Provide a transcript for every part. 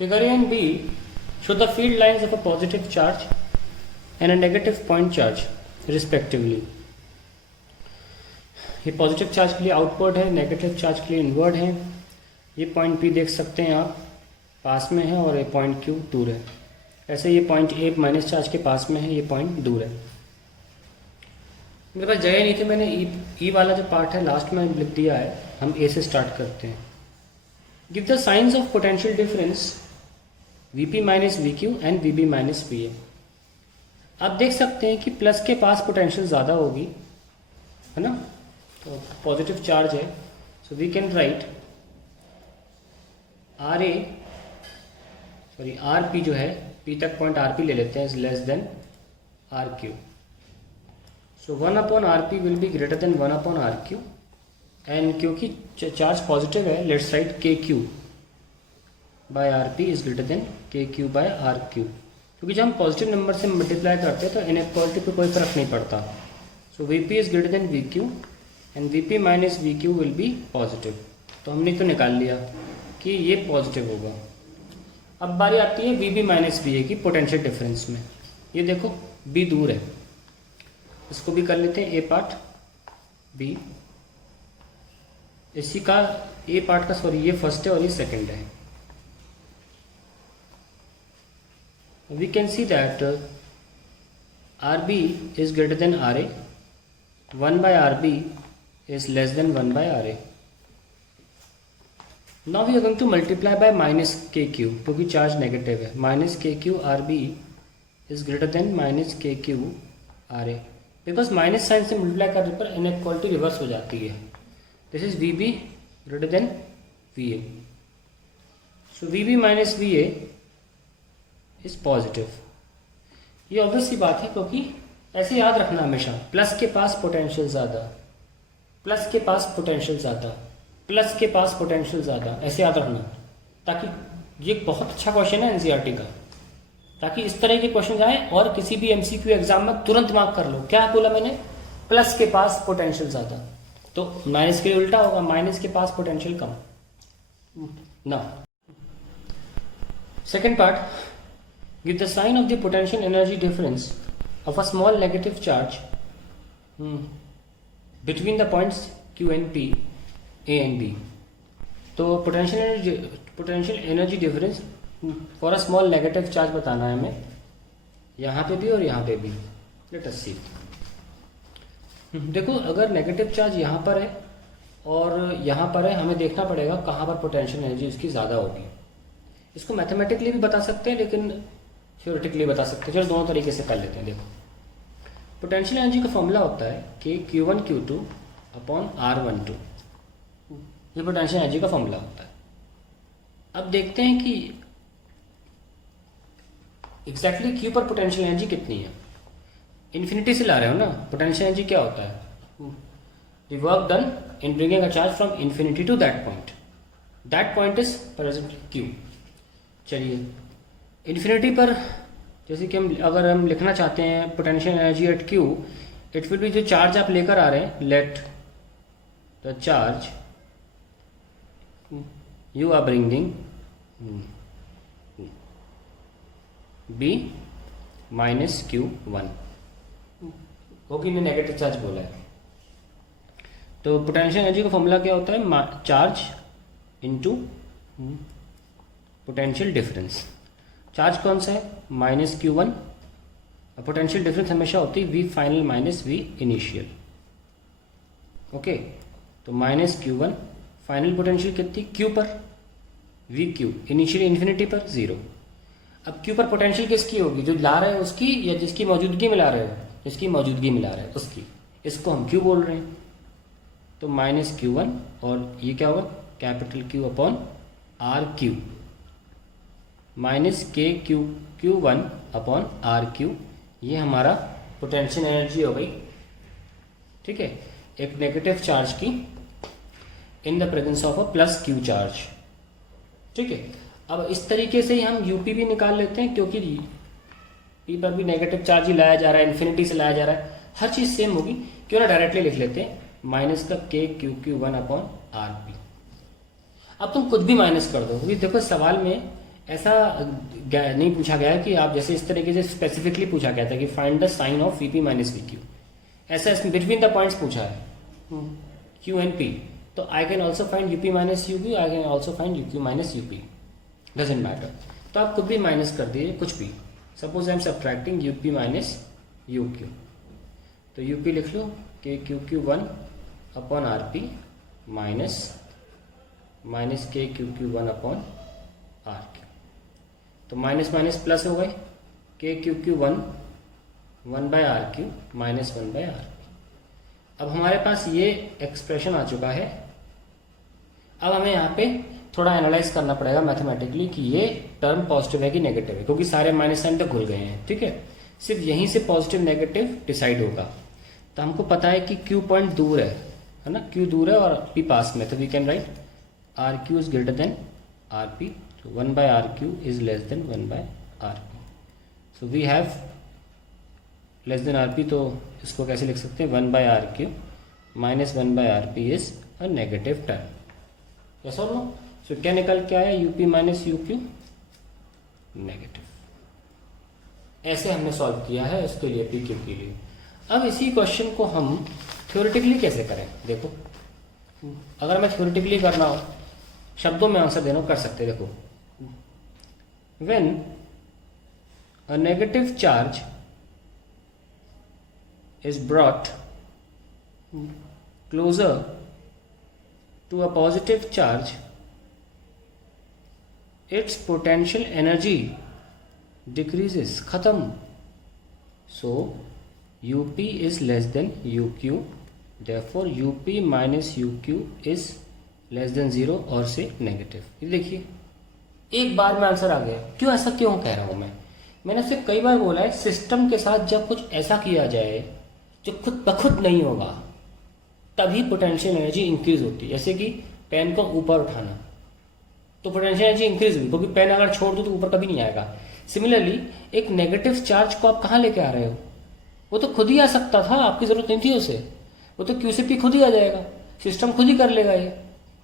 Figure A and B show the field lines of a positive charge and a negative point charge respectively. ये positive charge के लिए outward है, negative charge के लिए inward है. ये पॉइंट P देख सकते हैं आप, पास में है, और ये पॉइंट Q दूर है. ऐसे ये पॉइंट A माइनस चार्ज के पास में है, ये पॉइंट दूर है. मेरे पास जगह नहीं थी, मैंने E वाला जो पार्ट है लास्ट में लिख दिया है. हम A से स्टार्ट करते हैं. Give the science of potential difference Vp minus VQ and Vb minus Va. आप देख सकते हैं कि प्लस के पास पोटेंशियल ज़्यादा होगी, है ना. तो पॉजिटिव चार्ज है, so we can write Rp जो है, P तक पॉइंट Rp ले लेते हैं, is less than Rq. So 1/Rp will be greater than 1/Rq. And क्योंकि चार्ज पॉजिटिव है, let's write KQ by Rp is greater than KQ by RQ. क्योंकि जब हम पॉजिटिव नंबर से मल्टीप्लाई करते हैं तो इनइक्वालिटी पे कोई फर्क नहीं पड़ता. सो Vp is greater then VQ and Vp minus VQ will be positive. तो हमने तो निकाल लिया कि ये पॉजिटिव होगा. अब बारी आती है Vb माइनस Va की पोटेंशियल डिफरेंस में. ये देखो B दूर है, इसको भी कर लेते हैं A पार्ट B. इसी का A पार्ट का सॉरी ये फर्स्ट है और ये सेकंड है. We can see that Rb is greater than Ra. 1/Rb is less than 1/Ra. Now we are going to multiply by minus KQ क्योंकि charge negative है. Minus KQ Rb is greater than minus KQ Ra. Because minus sign से multiply करने पर inequality reverse हो जाती है. This is Vb greater than Va. So Vb minus Va is positive. ये obvious सी बात है, क्योंकि ऐसे याद रखना हमेशा, प्लस के पास पोटेंशियल ज़्यादा, प्लस के पास पोटेंशियल ज़्यादा, प्लस के पास पोटेंशियल ज़्यादा, ऐसे याद रखना. ताकि ये बहुत अच्छा क्वेश्चन है एनसीईआरटी का, ताकि इस तरह के क्वेश्चन आए और किसी भी एमसीक्यू एग्जाम में तुरंत मार्क कर लो. क्या बोला मैंने? प्लस के पास पोटेंशियल ज़्यादा, तो माइनस के लिए उल्टा होगा, माइनस के पास पोटेंशियल कम. ना second part, give the sign of the potential energy difference of a small negative charge between the points Q and P, A and B. तो potential energy difference for a small negative charge बताना है हमें, यहाँ पे भी और यहाँ पे भी. Let us see. देखो, अगर नेगेटिव चार्ज यहाँ पर है और यहाँ पर है, हमें देखना पड़ेगा कहाँ पर पोटेंशियल एनर्जी उसकी ज़्यादा होगी. इसको मैथमेटिकली भी बता सकते हैं, लेकिन थ्योरेटिकली बता सकते हैं. चलो दोनों तरीके से कर लेते हैं. देखो, पोटेंशियल एनर्जी का फॉर्मूला होता है कि Q1 Q2 अपॉन R12. ये पोटेंशियल एनर्जी का फॉर्मूला होता है. अब देखते हैं कि एग्जैक्टली Q पर पोटेंशियल एनर्जी कितनी है. इन्फिनिटी से ला रहे हो ना. पोटेंशियल एनर्जी क्या होता है? The work done in bringing a charge from infinity to that point. That point is presently Q. चलिए, इन्फिनिटी पर जैसे कि अगर हम लिखना चाहते हैं potential energy at Q, it will be, जो चार्ज आप लेकर आ रहे हैं, let the charge you are bringing be minus Q1. होगी ने नेगेटिव चार्ज बोला है. तो पोटेंशियल एनर्जी का फॉर्मूला क्या होता है? Charge into potential difference. Charge कौन सा है? Minus Q1. पोटेंशियल डिफरेंस हमेशा होती है V final minus V initial. Okay, तो माइनस Q1 फाइनल पोटेंशियल कितनी? Q पर, VQ इनिशियल इन्फिनिटी पर 0. अब Q पर पोटेंशियल किसकी होगी? जो ला रहे हैं उसकी, या जिसकी मौजूदगी में ला रहे हो? जिसकी मौजूदगी में ला रहे हैं उसकी. इसको हम Q बोल रहे हैं. तो माइनस Q1 और ये क्या होगा? Capital Q upon RQ minus Q1 upon RQ. ये हमारा पोटेंशियल एनर्जी हो गई. ठीक है, एक नेगेटिव चार्ज की in the presence of a plus Q charge. ठीक है, अब इस तरीके से ही हम UP भी निकाल लेते हैं, क्योंकि P पर भी नेगेटिव चार्ज ही लाया जा रहा है, इन्फिनिटी से लाया जा रहा है, हर चीज़ सेम होगी. क्यों ना डायरेक्टली लिख लेते हैं माइनस का KQ1 अपॉन RP. अब तुम कुछ भी माइनस कर दो, क्योंकि देखो सवाल में ऐसा नहीं पूछा गया कि आप जैसे इस तरीके से स्पेसिफिकली पूछा गया था कि find the sign of VP minus V Q, ऐसा इसमें बिटवीन द पॉइंट्स पूछा है क्यू एंड पी, तो I can also find UP minus UQ, I can also find UQ minus UP, doesn't matter. तो आप कुछ भी माइनस कर दिए, कुछ भी, suppose I am subtracting UP minus UQ, तो यूपी लिख लो K Q Q 1 upon R P minus K Q Q 1 upon R Q, तो माइनस माइनस प्लस हो गए, K Q Q 1 by R Q minus 1 by R P. अब हमारे पास ये expression आ चुका है। अब हमें यहाँ पे थोड़ा एनालाइज करना पड़ेगा मैथमेटिकली कि ये टर्म पॉजिटिव है कि नेगेटिव है, क्योंकि सारे माइनस साइन तक घुल गए हैं, ठीक है। सिर्फ यहीं से पॉजिटिव नेगेटिव डिसाइड होगा। तो हमको पता है कि क्यू पॉइंट दूर है ना, क्यू दूर है और पी पास में, तो we can write R Q is greater than R P, so 1 by RQ is less than 1 by RP. So we have less than RP, तो इसको कैसे लिख सकते हैं 1 by RQ minus 1 by RP is a negative term. Yes or no? So क्या निकल के आया UP minus UQ नेगेटिव। ऐसे हमने सॉल्व किया है इसके लिए PQ के लिए। अब इसी क्वेश्चन को हम थ्योरेटिकली कैसे करें, देखो अगर मैं थ्योरेटिकली करना हो, शब्दों में आंसर देना कर सकते, देखो when a negative charge is brought closer to a positive charge, its potential energy decreases, khatam. So UP is less than UQ, therefore UP minus UQ is less than 0 और से नेगेटिव। ये देखिए एक बार में आंसर आ गया। क्यों ऐसा क्यों कह रहा हूं मैंने उससे कई बार बोला है, सिस्टम के साथ जब कुछ ऐसा किया जाए जो खुद ब खुद नहीं होगा, तभी पोटेंशियल एनर्जी इंक्रीज होती है। जैसे कि पेन को ऊपर उठाना, तो पोटेंशियल एनर्जी इंक्रीज हुई, क्योंकि पेन अगर छोड़ दो तो ऊपर कभी नहीं आएगा। सिमिलरली एक नेगेटिव चार्ज को आप कहाँ लेके आ रहे हो, वो तो खुद ही आ सकता था, आपकी जरूरत नहीं थी उसे, वो तो क्यू से पी खुद ही आ जाएगा, सिस्टम खुद ही कर लेगा ये।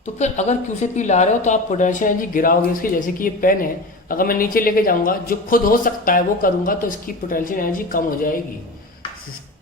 तो फिर अगर क्यू से पी ला रहे हो तो आप पोटेंशियल एनर्जी गिराओगे इसकी। जैसे कि ये पेन है, अगर मैं नीचे लेके जाऊंगा, जो खुद हो सकता है वो करूंगा, तो इसकी पोटेंशियल एनर्जी कम हो जाएगी।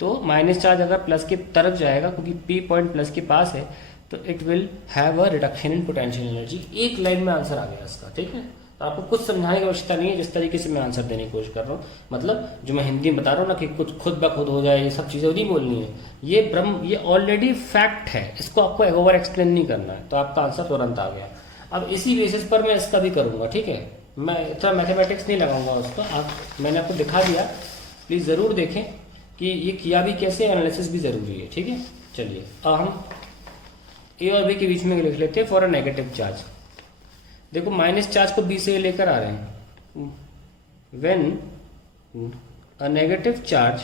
तो माइनस चार्ज अगर प्लस की तरफ जाएगा, क्योंकि पी पॉइंट प्लस के पास है, तो it will have a reduction in potential energy. एक लाइन में आंसर आ गया इसका, ठीक है। तो आपको कुछ समझाने की आवश्यकता नहीं है, जिस तरीके से मैं आंसर देने की कोशिश कर रहा हूँ, मतलब जो मैं हिंदी में बता रहा हूँ ना कि कुछ खुद ब खुद हो जाए, ये सब चीज़ें नहीं बोलनी है। ये ऑलरेडी फैक्ट है, इसको आपको ओवर एक्सप्लेन नहीं करना है, तो आपका आंसर तुरंत आ गया। अब इसी बेसिस पर मैं इसका भी करूँगा, ठीक है। मैं इतना मैथमेटिक्स नहीं लगाऊंगा उसको, मैंने आपको दिखा दिया, प्लीज़ ज़रूर देखें कि ये किया भी कैसे, एनालिसिस भी ज़रूरी है, ठीक है। चलिए अब हम ए और बी के बीच में लिख लेते हैं फॉर अ नेगेटिव चार्ज। देखो माइनस चार्ज को बी से लेकर आ रहे हैं। When a negative charge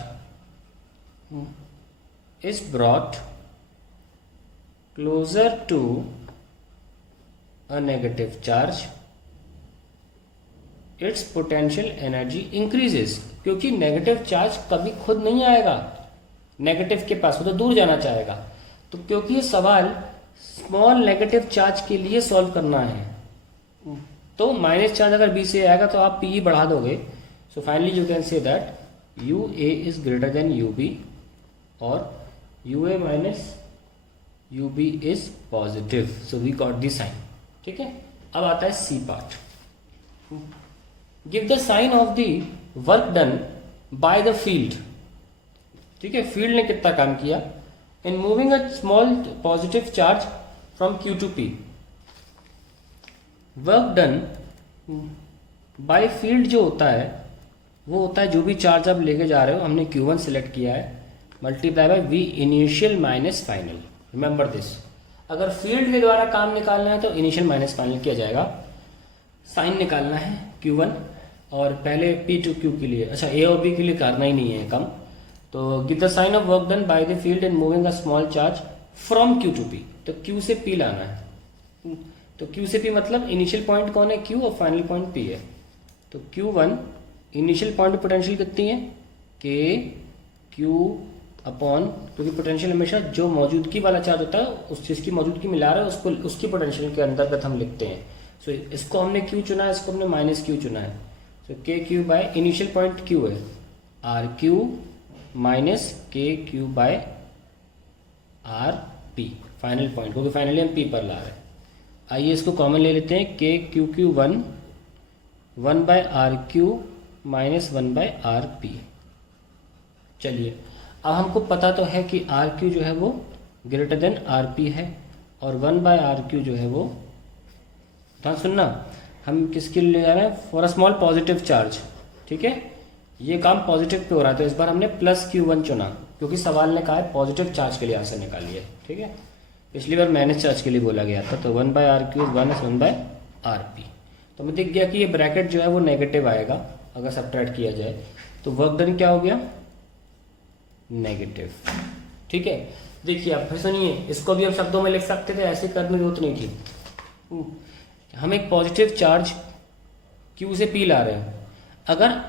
is brought closer to a negative charge, its potential energy increases. क्योंकि नेगेटिव चार्ज कभी खुद नहीं आएगा नेगेटिव के पास, वो तो दूर जाना चाहेगा। तो क्योंकि ये सवाल स्मॉल नेगेटिव चार्ज के लिए सॉल्व करना है, तो माइनस चार्ज अगर बी से आएगा तो आप पी बढ़ा दोगे। So finally you can say that U A is greater than U B और U A minus U B is positive. So we got the sign, ठीक है। अब आता है C part. Give the sign of the work done by the field, ठीक है। Field ने कितना काम किया in moving a small positive charge from Q to P. Work done by field जो होता है वो होता है जो भी चार्ज आप लेके जा रहे हो, हमने Q1 सिलेक्ट किया है, multiply by V initial minus final. Remember this, अगर फील्ड के द्वारा काम निकालना है तो इनिशियल माइनस फाइनल किया जाएगा। साइन निकालना है Q1 और पहले P टू Q के लिए, अच्छा A और B के लिए करना ही नहीं है कम। तो give the sign of work done by the field in moving a small charge from Q to P, तो Q से P लाना है। तो Q से P मतलब इनिशियल पॉइंट कौन है, Q, और फाइनल पॉइंट P है। तो Q1 इनिशियल पॉइंट पोटेंशियल कितनी है, K Q अपॉन, क्योंकि पोटेंशियल हमेशा जो मौजूदगी वाला चार्ज होता है उस चीज़ की मौजूदगी मिला रहा है उसको, उसकी पोटेंशियल के अंतर्गत हम लिखते हैं। सो इसको हमने क्यू चुना है, इसको हमने माइनस क्यू चुना है। So K Q by initial point Q है, R Q minus K Q by R P final point, क्योंकि फाइनली हम पी पर ला रहे हैं। आइए इसको कॉमन ले लेते हैं, K Q Q 1 by R Q minus 1 by R P. चलिए अब हमको पता तो है कि आर क्यू जो है वो ग्रेटर देन आर पी है, और 1 बाय आर क्यू जो है वो, ध्यान सुनना, हम किसके लिए ले जा रहे हैं, for a small positive charge. ठीक है, ये काम पॉजिटिव पे हो रहा है, तो इस बार हमने प्लस Q1 चुना, क्योंकि सवाल ने कहा है पॉजिटिव चार्ज के लिए आंसर निकालिए। ठीक है, पिछली बार माइनस चार्ज के लिए बोला गया था, तो 1 by R Q minus 1 by R P. तो हमें दिख गया कि ये ब्रैकेट जो है वो नेगेटिव आएगा अगर सब्ट्रैक्ट किया जाए, तो वर्क डन क्या हो गया, नेगेटिव। ठीक है, देखिए आप फिर सुनिए, इसको भी आप शब्दों में लिख सकते थे, ऐसे करने की जरूरत नहीं थी। हम एक पॉजिटिव चार्ज Q से P ला रहे हैं, अगर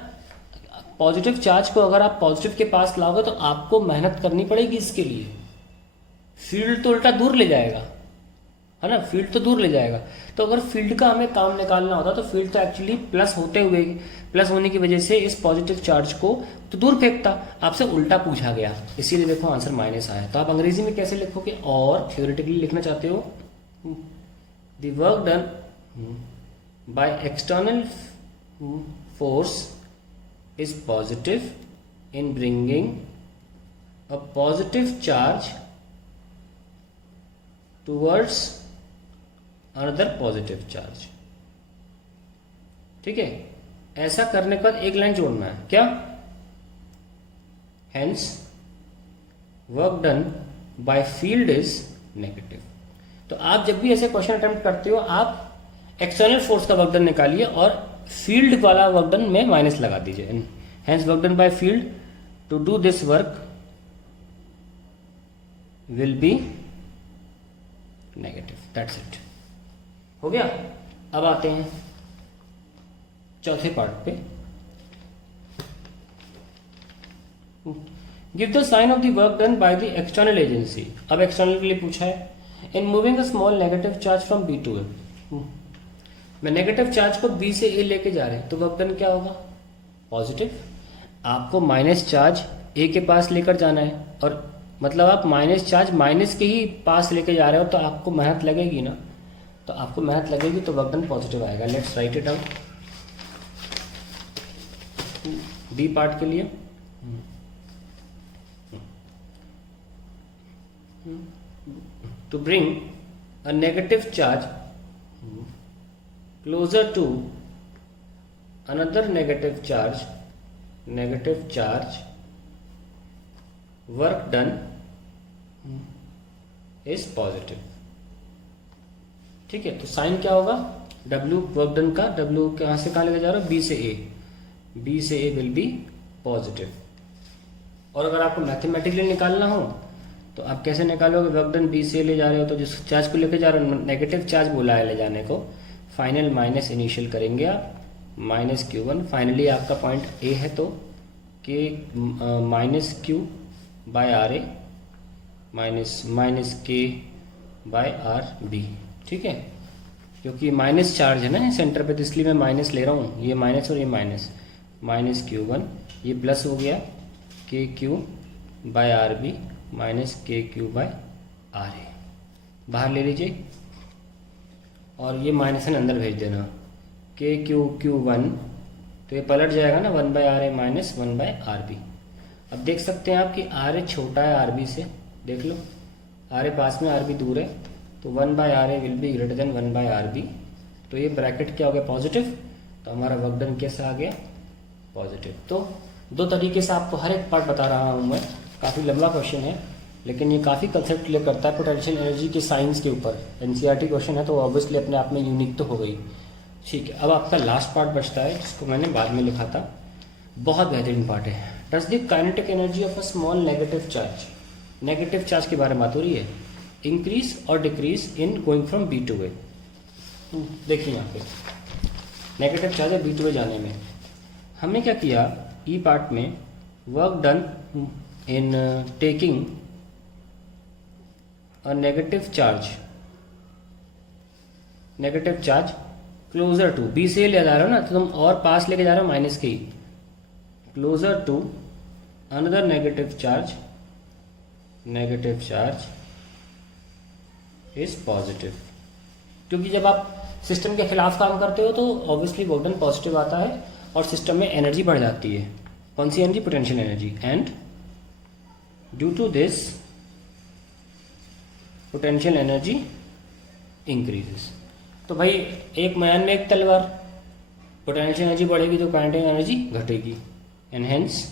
पॉजिटिव चार्ज को अगर आप पॉजिटिव के पास लाओगे तो आपको मेहनत करनी पड़ेगी इसके लिए, फील्ड तो उल्टा दूर ले जाएगा, है ना, फील्ड तो दूर ले जाएगा। तो अगर फील्ड का हमें काम निकालना होता तो फील्ड तो एक्चुअली प्लस होते हुए, प्लस होने की वजह से इस पॉजिटिव चार्ज को तो दूर फेंकता, आपसे उल्टा पूछा गया, इसीलिए देखो आंसर माइनस आया। तो आप अंग्रेजी में कैसे लिखोगे, और थ्योरेटिकली लिखना चाहते हो, the work done by external force is positive in bringing a positive charge towards another positive charge। ठीक है, ऐसा करने के बाद एक लाइन जोड़ना है, क्या, hence work done by field is negative। तो आप जब भी ऐसे क्वेश्चन अटेम्प्ट करते हो, आप एक्सटर्नल फोर्स का वर्क डन निकालिए और फील्ड वाला वर्क डन में माइनस लगा दीजिए। Hence work done by field to do this work will be negative. That's it, हो गया। अब आते हैं चौथे पार्ट पे। Give the sign of the work done by the external agency. अब एक्सटर्नल के लिए पूछा है, in moving a small negative charge from B to A. मैं नेगेटिव चार्ज को बी से ए लेके जा रहे हैं, तो वर्क डन क्या होगा, पॉजिटिव। आपको माइनस चार्ज ए के पास लेकर जाना है, और मतलब आप माइनस चार्ज माइनस के ही पास लेके जा रहे हो, तो आपको मेहनत लगेगी ना, तो आपको मेहनत लगेगी, तो वर्क डन पॉजिटिव आएगा। Let's write it out B part के लिए। To bring a negative charge closer to another negative charge work done is positive। ठीक है, तो साइन क्या होगा, W वर्क डन का, W कहाँ से कहाँ लेके जा रहा हूँ, B से A, B से A विल बी पॉजिटिव। और अगर आपको मैथमेटिकली निकालना हो तो आप कैसे निकालोगे, वर्क डन B से ले जा रहे हो, तो जिस चार्ज को लेके जा रहे हो, नेगेटिव चार्ज बोला है ले जाने को, फाइनल माइनस इनिशियल करेंगे आप, माइनस Q1। फाइनली आपका पॉइंट ए है, तो K minus Q by R A minus K by R B. ठीक है, क्योंकि माइनस चार्ज है ना सेंटर पे, तो इसलिए मैं माइनस ले रहा हूँ, ये माइनस और ये माइनस Q1, ये प्लस हो गया K Q by R B minus K Q by R A, बाहर ले लीजिए, और ये माइनस है अंदर भेज देना, के क्यू Q1, तो ये पलट जाएगा ना, 1 by R A minus 1 by R B. अब देख सकते हैं आप कि आर ए छोटा है आर बी से, देख लो, आर ए पास में आर बी दूर है, तो 1 by R A will be greater than 1 by R B. तो ये ब्रैकेट क्या हो गया, पॉजिटिव, तो हमारा वर्क डन कैसा आ गया, पॉजिटिव। तो दो तरीके से आपको हर एक पार्ट बता रहा हूँ मैं, काफ़ी लंबा क्वेश्चन है, लेकिन ये काफ़ी कंसेप्ट क्लियर करता है पोटेंशियल एनर्जी के साइंस के ऊपर। एनसीईआरटी क्वेश्चन है, तो ऑब्वियसली अपने आप में यूनिक तो हो गई। ठीक है, अब आपका लास्ट पार्ट बचता है, जिसको मैंने बाद में लिखा था, बहुत बेहतरीन पार्ट है। Does the kinetic energy of a small negative charge, negative charge के बारे में बात हो रही है, इंक्रीज और decrease in going from B to A. देखिए यहाँ पे नेगेटिव चार्ज है बी टू ए जाने में, हमने क्या किया, ई पार्ट में work done in taking a negative charge closer to, B से ले जा रहे हो ना, तो तुम और पास लेके जा रहे हो माइनस के ही, closer to another negative charge is positive. क्योंकि जब आप सिस्टम के खिलाफ काम करते हो तो ऑब्वियसली वर्क डन पॉजिटिव आता है और सिस्टम में एनर्जी बढ़ जाती है। कौन सी energy? Potential energy. And due to this potential energy increases. तो भाई एक मैन में एक तलवार, पोटेंशियल एनर्जी बढ़ेगी तो काइनेटिक एनर्जी घटेगी, and hence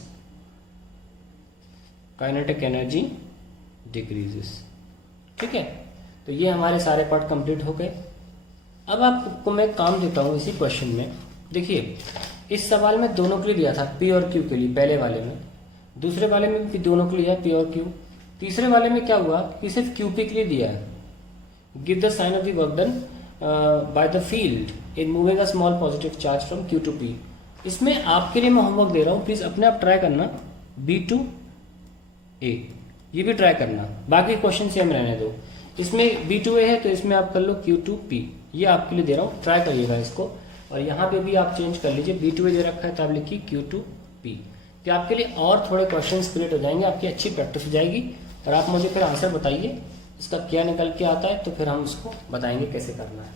kinetic energy decreases. ठीक है, तो ये हमारे सारे पार्ट कंप्लीट हो गए। अब आपको मैं काम देता हूँ इसी क्वेश्चन में। देखिए इस सवाल में दोनों के लिए दिया था, पी और क्यू के लिए, पहले वाले में। दूसरे वाले में भी दोनों के लिए है, पी और क्यू। तीसरे वाले में क्या हुआ कि सिर्फ क्यू पी के लिए दिया है, give the sign of the work done by the field in moving a small positive charge from Q to P. इसमें आपके लिए मैं होमवर्क दे रहा हूँ, प्लीज अपने आप ट्राई करना, बी टू ए, ये भी ट्राई करना, बाकी क्वेश्चन सेम रहने दो। इसमें बी टू ए है तो इसमें आप कर लो क्यू टू पी, ये आपके लिए दे रहा हूँ, ट्राई करिएगा इसको। और यहाँ पे भी आप चेंज कर लीजिए, बी टू ए दे रखा है तो आप लिखिए क्यू टू पी, तो आपके लिए और थोड़े क्वेश्चंस क्रिएट हो जाएंगे, आपकी अच्छी प्रैक्टिस हो जाएगी। और आप मुझे फिर आंसर बताइए इसका क्या निकल के आता है, तो फिर हम उसको बताएंगे कैसे करना है।